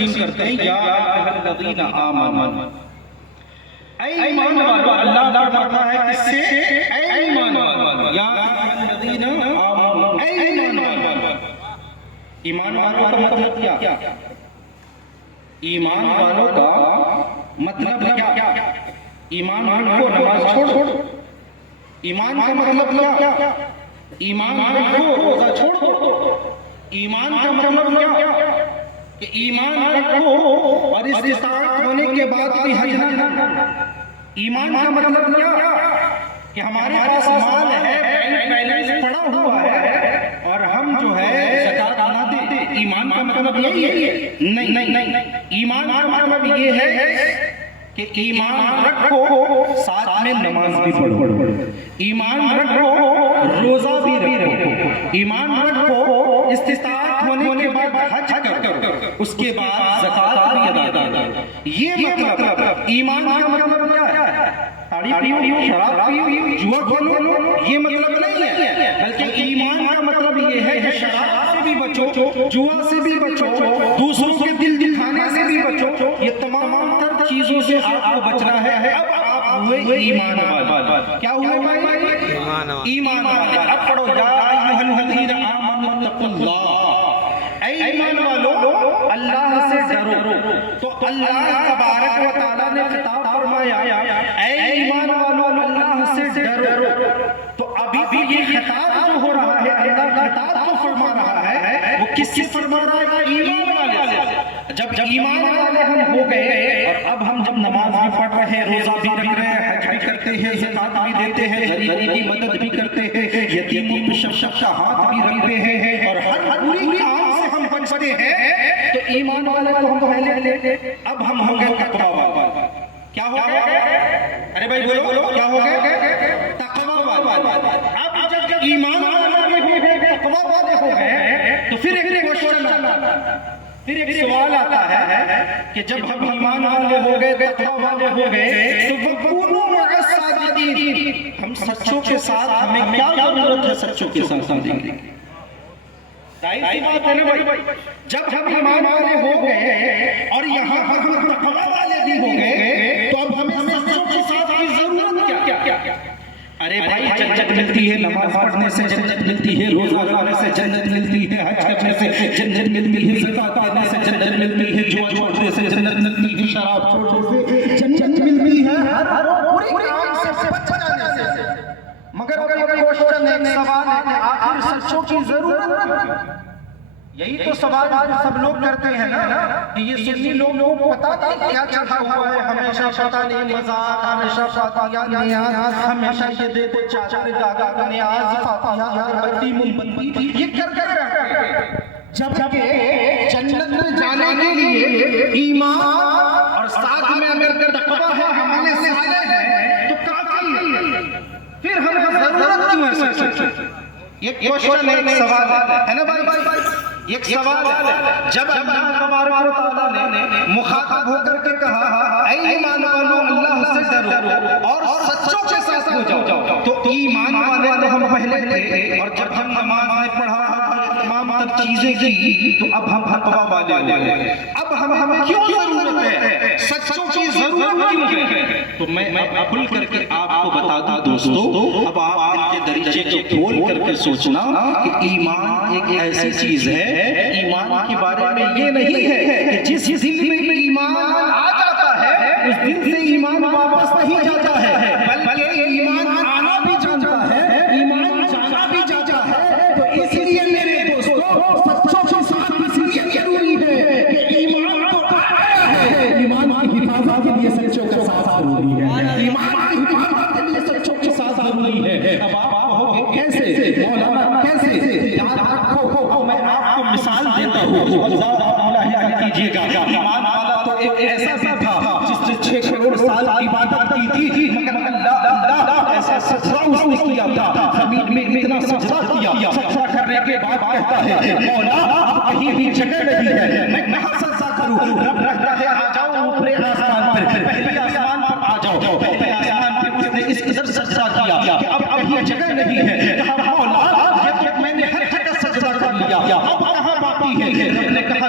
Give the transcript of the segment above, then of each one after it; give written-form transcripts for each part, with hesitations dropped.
تقسیم کرتے ہیں یا الذین آمنوا، اے ایمان والو، اللہ فرماتا ہے کس سے؟ اے ایمان والو، یا الذین آمنوا، اے ایمان والو۔ ایمان والوں کا مطلب کیا؟ ایمان والوں کا مطلب کیا؟ ایمان رکھو نماز چھوڑ، ایمان کا مطلب کیا؟ ایمان رکھو روزہ چھوڑ، ایمان کا مطلب کیا؟ کہ ایمان رکھو اور استطاعت ہونے کے بعد بھی حج نہ کرو۔ ایمان کا مطلب کیا؟ کہ ہمارے پاس مال ہے، بینک بیلنس پڑا ہوا ہے اور ہم جو ہے زکات نہ دیں۔ ایمان کا مطلب یہی ہے؟ نہیں، ایمان کا مطلب یہ ہے کہ ایمان رکھو ساتھ میں نماز بھی پڑھو، ایمان رکھو روزہ بھی رکھو، ایمان رکھو استطاعت ہونے کے بعد حج کرو، اس کے بعد زکات بھی ادا کرو۔ یہ مطلب ایمان کا مطلب کیا ہے؟ تاڑی پیو، شراب پیو، جوا کھیلو، یہ مطلب نہیں ہے، بلکہ ایمان کا مطلب یہ ہے کہ شراب سے بھی بچو، جوا سے بھی بچو، دوسروں کے دل دکھانے سے بھی بچو، یہ تمام تر چیزوں سے آپ کو بچنا ہے۔ اب آپ ہوئے ایمان والے۔ کیا ہوئے بھائی؟ ایمان والے۔ اب پڑھو یا ایھا الذین آمنوا اتقوا اللہ، اے ایمان والو اللہ سے ڈرو۔ تو اللہ تبارک و تعالیٰ نے خطاب فرمایا اے ایمان والو اللہ سے ڈرو۔ تو ابھی بھی یہ خطاب جو ہو رہا ہے، اللہ کا خطاب جو فرما رہا ہے، وہ کس سے فرما رہا ہے؟ ایمان والے سے۔ جب ایمان والے ہم ہو گئے اور اب ہم جب نماز بھی پڑھ رہے ہیں، روزہ بھی رکھ رہے ہیں، حج بھی کرتے ہیں، زکات بھی دیتے ہیں، غریب کی مدد بھی کرتے ہیں، یتیموں پہ شفقت کا ہاتھ بھی رکھتے ہیں اور ہر بری کام سے ہم بچتے ہیں، تو ایمان والے کو ہم پہلے اب ہم ہوں گے تقویٰ والے۔ کیا ہو گئے؟ ارے بھائی بولو، کیا ہو گئے؟ تقویٰ والے۔ اب جب ایمان والے ہو گئے، تقویٰ والے ہو گئے، تو پھر ایک کوشچن آتا ہے، پھر ایک سوال آتا ہے کہ جب ہم ایمان والے ہو گئے، تقویٰ والے ہو گئے، تو وَكُونُوا مَعَ الصَّادِقِينَ، ہم سچوں کے ساتھ، ہمیں کیا ضرورت ہے سچوں کے ساتھ دینے کی؟ ظاہر بات ہے نا بھائی، جب ہم ایمان والے ہو گئے اور یہاں پر ہم تقویٰ والے بھی ہو گئے، تو اب ہمیں سچوں کے ساتھ کی ضرورت کیا؟ ارے بھائی جنت ملتی ہے نماز پڑھنے سے، جنت ملتی ہے روزہ رکھنے سے، جنت ملتی ہے حج کرنے سے، جنت ملتی ہے زکات دینے سے، جنت ملتی ہے جوا چھوڑنے سے، جنت ملتی ہے شراب چھوڑنے سے، جنت ملتی ہے ہر بری کام سے بچ جانے سے۔ مگر کوشچن ایک سوال ہے کہ آخر سچوں کی ضرورت، یہی تو سوال سب لوگ کرتے ہیں نا کہ یہ سنی لوگوں کو پتہ نہیں کیا چڑھا ہوا ہے، ہمیشہ پتہ نہیں مذاق، ہمیشہ فاتحہ نیاز، ہمیشہ یہ دے دے چادر گاگا نیاز، فاتحہ اگربتی موم بتی، یہ کر رہتے ہیں۔ جبکہ جنت میں جانے کے لیے ایمان اور ساتھ میں اگر تقویٰ ہے، ہمارے صالح ہے تو کافی ہے، پھر ہمیں ضرورت کیوں ہے سچ؟ یہ کوشچن ایک سوال ہے نا بھائی، ایک سوال ہے۔ جب اللہ تبارک و تعالیٰ نے مخاطب ہو کر کے کہا اے ایمان والو اللہ سے ڈرو اور سچوں کے ساتھ ہو جاؤ، تو ایمان والے ہم پہلے تھے، اور جب ہم نماز میں پڑھا تمام تر چیزیں کی، تو اب ہم تقویٰ والے ہو گئے۔ اب ہمیں کیوں ضرورت ہے سچوں کی ضرورت کیوں ہے؟ تو میں کھل کر کے آپ کو بتا دوں دوستو، اب آپ ان کے دریچے کو کھول کر کے سوچنا کہ ایمان ایک ایسی چیز ہے، ایمان کے بارے میں یہ نہیں ہے کہ جس دل میں ایمان آ جاتا ہے اس دل سے ایمان واپس نہیں جاتا ہے، بلکہ ایمان آنا بھی جانتا ہے، ایمان جانا بھی جاتا ہے۔ تو اس لیے میرے دوستو سچوں کے ساتھ اس لیے ضروری ہے کہ ایمان تو آیا ہے، ایمان کی حفاظت کے لیے سچوں کا ساتھ ضروری ہے، ایمان کی حفاظت کے لیے سچوں کے ساتھ ضروری ہے۔ اب آپ کہو گے کیسے مولانا، کیسے؟ یاد رکھو میں آپ کو مثال دیتا ہوں، اللہ کیجیے گا۔ ایمان والا تو ایک ایسا سا تھا جس نے 6 کروڑ سال عبادت کی تھی، مگر اللہ ایسا سجدہ اس نے کیا تھا، زمین میں اتنا سجدہ کیا، سجدہ کرنے کے بعد کہتا ہے مولا اب کہیں بھی جگہ نہیں ہے، میں کہاں سجدہ کروں؟ رب کہتا ہے آ جاؤ اوپر آسمان پر، پہلے آسمان پر آ جاؤ، پہلے آسمان پر اس نے اس قدر سجدہ کیا کہ اب کہیں جگہ نہیں ہے، کہا مولا میں نے ہر جگہ سجدہ کر لیا، اب کہاں باقی ہے؟ رب نے کہا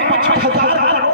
5000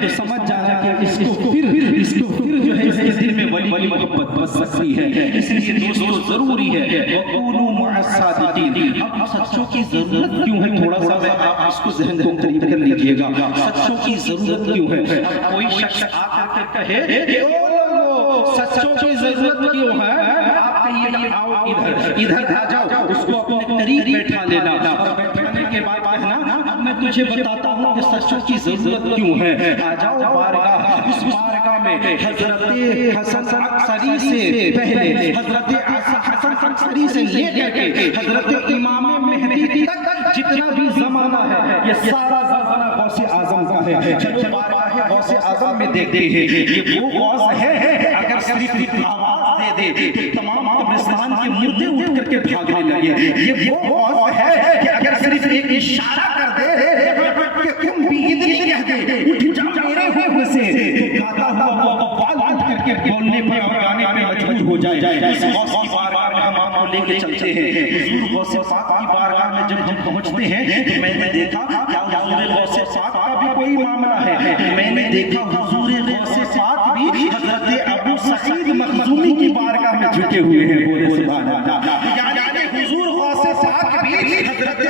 تو سمجھ جانا کہ اس کو پھر جو ہے اس کے دل میں ولی کی محبت بس سکتی ہے. اس لیے دوستو ضروری ہے وَقُولُوا مَعَ الصَّادِقِينَ. اب سچوں کی ضرورت کیوں ہے؟ تھوڑا سا میں آپ اس کو ذہن کو قریب کر لیجئے گا. سچوں کی ضرورت کیوں ہے؟ اب کوئی شخص آ کر کہے کہ او لوگو سچوں کی ضرورت کیوں ہے؟ آپ کہیے کہ آؤ ادھر آ جاؤ، اس کو اپنے قریب بیٹھا لینا اور بیٹھانے کے بعد کہنا اب میں تجھے بتاتا ہوں کہ سچوں کی ضرورت کیوں ہے. آ جاؤ بارگاہ، اس بارگاہ میں حضرت حسن عسکری سے پہلے حضرت حسن عسکری سے لے کر کے حضرت امام مہدی تک جتنا بھی زمانہ ہے یہ سارا زمانہ غوث اعظم کا ہے. چلو بارگاہ غوث اعظم میں دیکھتے ہیں یہ وہ غوث ہے اگر صرف آواز دے دے تو تمام قبرستان کے مردے اٹھ کر کے بھاگنے لگے. یہ وہ غوث ہے کہ اگر صرف ایک اشارہ کر دے کہ تم بھی ادھر کہہ دے اٹھ جا میرے حکم سے تو گاتا ہوا وہ بال اٹھ کر کے بولنے پہ اور گانے پہ مجبور ہو جائے. اس غوث کی بارگاہ میں ہم آپ کو لے کے چلتے ہیں. حضور غوث پاک کی بارگاہ میں جب ہم پہنچتے ہیں تو میں نے دیکھا کیا حضور غوث پاک کا بھی کوئی معاملہ ہے. میں نے دیکھا حضور غوث پاک بھی حضرت ابو سعید مخزومی کی بارگاہ میں جھکے ہوئے ہیں. بولے سبحان اللہ. یعنی حضور غوث پاک بھی حضرت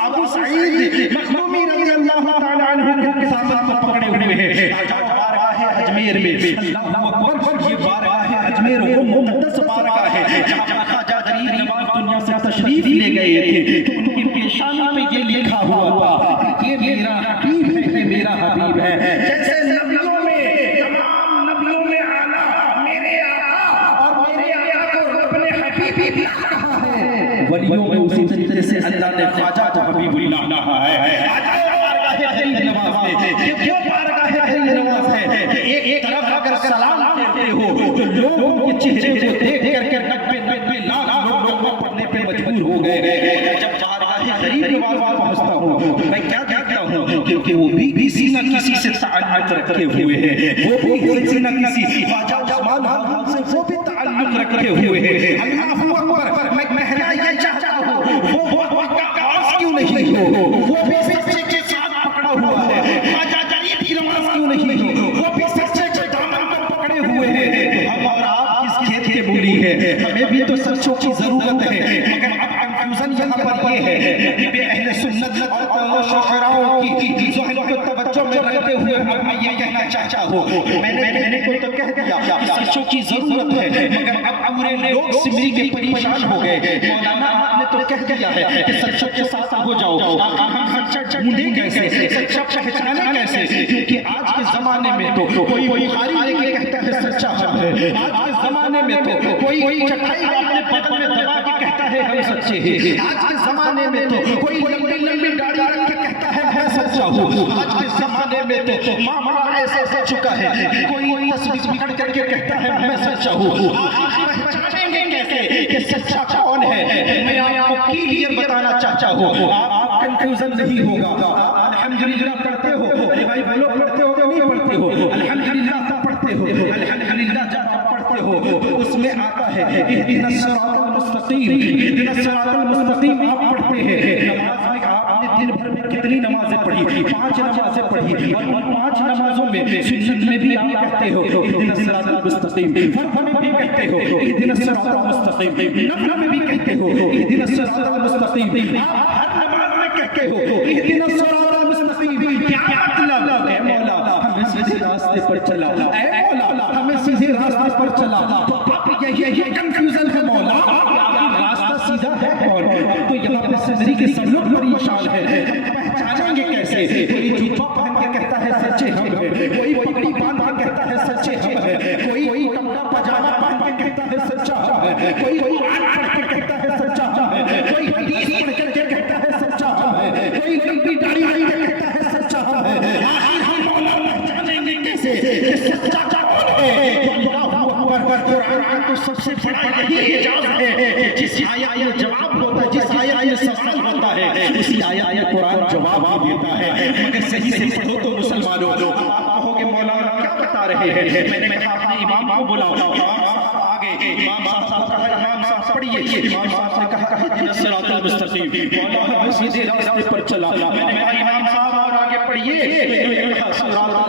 ابو سعید مخزومی رضی اللہ تعالی عنہ کے ساتھ پکڑے ہوئے ہیں. بارگاہ اجمیر میں اللہ اکبر، یہ بارگاہ اجمیر وہ مقدس بارگاہ ہے جہاں خواجہ غریب نواز دنیا سے تشریف لے گئے تھے تو ان کی پیشانی میں یہ لکھا ہوا تھا یہ میرا حبیب ہے، یہ میرا حبیب ہے. جیسے نبیوں میں تمام نبیوں میں اعلیٰ میرے آقا اور میرے آقا کو رب نے حبیب کہا ہے، ولیوں میں اسی طریقے سے اللہ نے خواجہ کو حبیب اللہ کہا ہے. بارگاہ غریب نواز ہے. یہ کیوں بارگاہ غریب نواز ہے؟ ایک طرف اگر سلام دیتے ہو تو لوگوں کے چہرے کو دیکھ کر کے 90 لاکھ لوگ پڑھنے پہ مجبور ہو گئے. جب بارگاہ غریب نواز پہنچتا ہوں تو میں کیا کہتا ہوں کیونکہ وہ بھی کسی نہ کسی سے تعلق رکھے ہوئے ہیں، وہ بھی کسی نہ کسی خواجہ عثمان حضرت سے وہ بھی تعلق رکھے ہوئے ہیں. اللہ اکبر. میں کہنا یہ چاہتا ہوں وہ آواز کیوں نہیں ہو، وہ بھی سچے کے ساتھ پکڑا ہوا ہے. خواجہ غریب کی نماز کیوں نہیں ہو، وہ بھی سچے کے دامن پر پکڑے ہوئے ہیں. ہم اور آپ کس کھیت کے مولی ہیں؟ ہمیں بھی تو سچوں کی ضرورت ہے. مگر اب کنفیوژن یہاں پر یہ ہے کہ اہل سنت اور شعراء کی ذہن کو توجہ میں رکھتے ہوئے اب میں یہ کہنا چاہتا ہوں، میں نے کہنے کو تو کہہ دیا سچوں کی ضرورت ہے مگر اب پورے لوگ سمری کے پریشان ہو گئے. مولانا آپ نے تو کہہ دیا ہے کہ سچوں کے ساتھ ہو جاؤ. ہم سچا ڈھونڈیں کیسے، سچا پہچانے کیسے؟ کیونکہ آج کے زمانے میں تو کوئی بخاری لے کے کہتا ہے سچا ہم ہے. آج کے زمانے میں تو کوئی چٹائی اپنے بدن میں دبا کے کہتا ہے ہم سچے ہیں. آج کے زمانے میں تو کوئی لمبی داڑھی رکھ کے کہتا ہے میں سچا ہوں. آج کے زمانے میں تو معاملہ ایسا ہو چکا ہے کہ کوئی تصویر پکڑ کر کے کہتا ہے میں سچا ہوں. پہچانیں گے کیسے کہ سچا کون ہے؟ میں آپ کو کلیئر بتانا چاہتا ہوں، آپ کنفیوژن نہیں ہوگا. الحمدللہ پڑھتے ہو، ارے بھائی بولو پڑھتے ہو کہ نہیں پڑھتے ہو؟ الحمدللہ سب پڑھتے ہو. الحمدللہ جب آپ پڑھتے ہو اس میں آتا ہے اہدنا الصراط المستقیم، اہدنا الصراط المستقیم آپ پڑھتے ہیں. نماز میں آپ نے دن بھر میں کتنی نمازیں پڑھی؟ 5 نمازیں پڑھی اور ان 5 نمازوں میں سنت میں بھی آپ کہتے ہو اہدنا الصراط المستقیم، فرض میں بھی کہتے ہو اہدنا الصراط المستقیم، نفل میں بھی کہتے ہو اہدنا الصراط المستقیم. آپ ہر نماز میں کہتے ہو اہدنا الصراط المستقیم. کیا مطلب ہے؟ مولا ہمیں سیدھے راستے پر چلا، اے مولا ہمیں سیدھے راستے پر چلا. تو اب یہ کنفیوژن ہے مولا راستہ سیدھا ہے کون؟ اب تو یہاں پہ صدری کے سب لوگ پریشان ہے. پہچانیں گے کیسے؟ کوئی جوتا پہن کے کہتا ہے سچے ہم ہیں، کوئی پگڑی باندھ کے کہتا ہے سچے ہم ہیں، کوئی کپڑا پاجامہ پہن کے کہتا ہے سچا ہم ہے، کوئی قرآن پڑھ کے کہتا ہے سچا ہم ہے، کوئی حدیث پڑھ کر کے کہتا ہے سچا ہم ہے، کوئی لمبی داڑھی رکھ کے کہتا ہے سچا ہم ہے. آخر ہم مولا پہچانیں گے کیسے کہ سچا کون ہے؟ قرآن تو سب سے بڑا یہی اعجاز ہے جس آیت میں جواب ہوتا ہے، جس آیت میں سوال ہوتا ہے اسی آیت میں قرآن جواب دیتا ہے. مگر صحیح سے پڑھو تو مسلمانوں. آپ کہو گے مولانا کیا بتا رہے ہیں؟ میں نے کہا اپنے امام کو بلاؤ. آگے امام صاحب کہا امام صاحب پڑھیے. امام صاحب نے کہا اہدنا الصراط المستقیم، مولا ہمیں سیدھے راستے پر چلا. میں نے کہا امام صاحب اور آگے پڑھیے. صراط